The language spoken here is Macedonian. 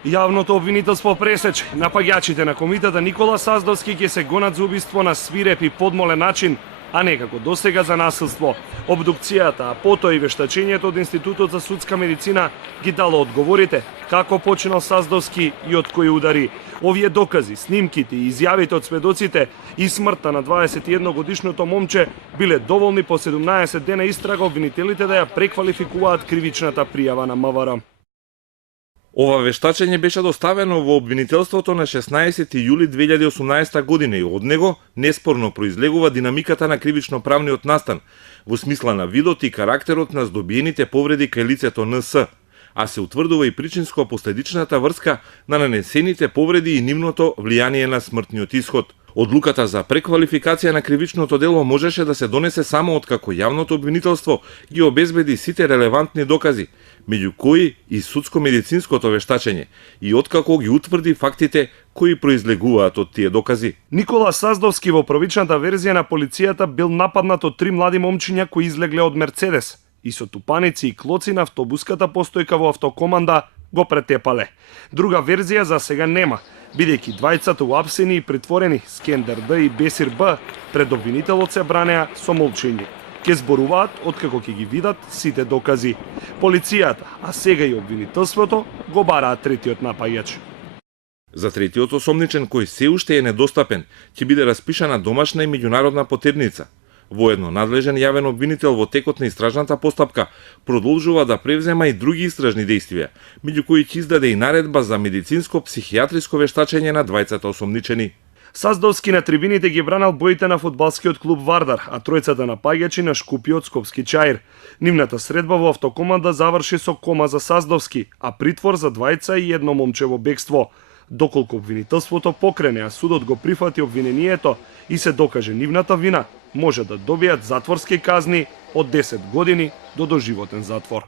Јавното обвинителство пресече. Напаѓачите на комитета Никола Саздовски ќе се гонат за убиство на свиреп и подмолен начин, а не како досега за насилство. Обдукцијата, а потоа и вештачењето од Институтот за судска медицина ги дало одговорите како починал Саздовски и од кои удари. Овие докази, снимките и изјавите од сведоците и смртта на 21-годишното момче биле доволни по 17 дена истрага обвинителите да ја преквалификуваат кривичната пријава на МВР. Ова вештачење беше доставено во обвинителството на 16 јули 2018 година и од него неспорно произлегува динамиката на кривично-правниот настан, во смисла на видот и карактерот на здобиените повреди кај лицето НС, а се утврдува и причинско-последичната врска на нанесените повреди и нивното влијание на смртниот исход. Одлуката за преквалификација на кривичното дело можеше да се донесе само откако јавното обвинителство ги обезбеди сите релевантни докази, меѓу кои и судско-медицинското вештачење, и откако ги утврди фактите кои произлегуваат од тие докази. Никола Саздовски во првичната верзија на полицијата бил нападнат од 3 млади момчиња кои излегле од Мерцедес и со тупаници и клоци на автобуската постојка во автокоманда го претепале. Друга верзија за сега нема, бидејќи двајцата уапсени и притворени Скендер Д и Бесир Б пред обвинителот се бранеа со молчење. Ке зборуваат откако ќе ги видат сите докази. Полицијата, а сега и обвинителството, го бараат третиот напаѓач. За третиот осомничен, кој се уште е недостапен, ќе биде распишана домашна и меѓународна потерница. Воедно надлежен јавен обвинител во текот на истражната постапка продолжува да превзема и други истражни действија, меѓу кои ќе издаде и наредба за медицинско-психијатриско вештачење на двајцата осомничени. Саздовски на трибините ги бранал боите на фудбалскиот клуб Вардар, а тројцата напаѓачи на Шкупиот Скопски Чаир. Нивната средба во автокоманда заврши со кома за Саздовски, а притвор за двајца и едно момче во бегство. Доколку обвинителството покрене, а судот го прифати обвинението и се докаже нивната вина, може да добијат затворски казни од 10 години до доживотен затвор.